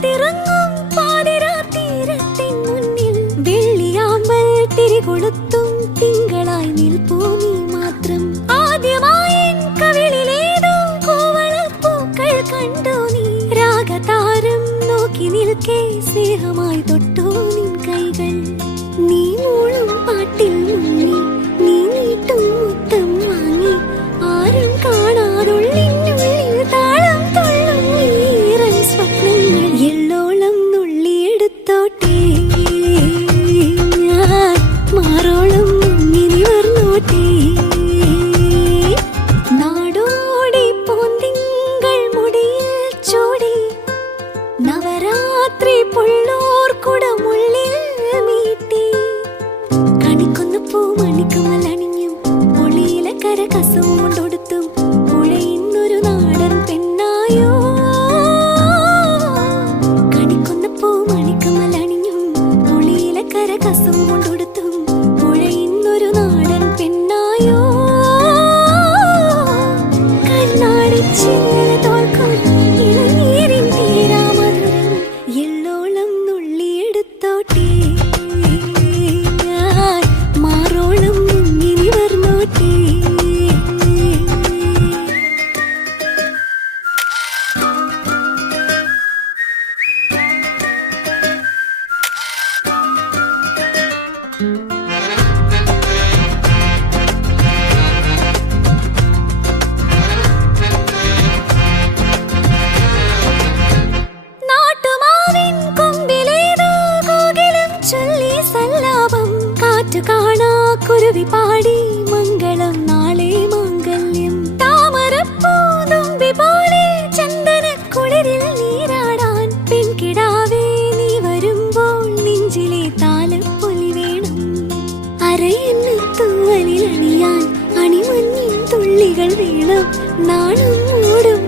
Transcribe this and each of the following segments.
കാത്തിറങ്ങും. പാതിരാത്തീരത്തിൻ മുന്നിൽ വെള്ളിയാമ്പൽ തിരികൊളുത്തും തിങ്കളായി നിൽപ്പൂ നീ മാത്രം. ആദ്യമായി കവിളിലേതോ കോവളപ്പൂക്കൾ കണ്ടു നീ. രാഗതാരം നോക്കി നിൽക്കേ സ്നേഹമായി തൊട്ടു നിൻ കൈകൾ. கசம் உண்டொடுத்தும் ഒരു പാടി മംഗളം നാളെ മാംഗല്യം. താമരപ്പൂതുമ്പി ചന്ദന കുളിരിൽ നീരാടാൻ പെൺകിടാവേ നീ വരുമ്പോൾ നെഞ്ചിലെ താലപ്പൊലി വേണം. അരയെന്ന് തൂവലിൽ അണിയാൻ അണിമഞ്ഞിൻ തുള്ളികൾ വേണം. നാണം മൂടും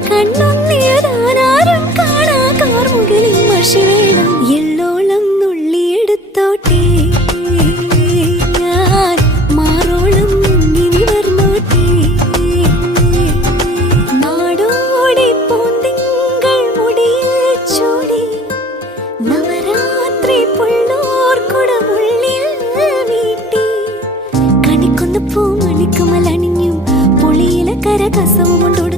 sông muôn đôi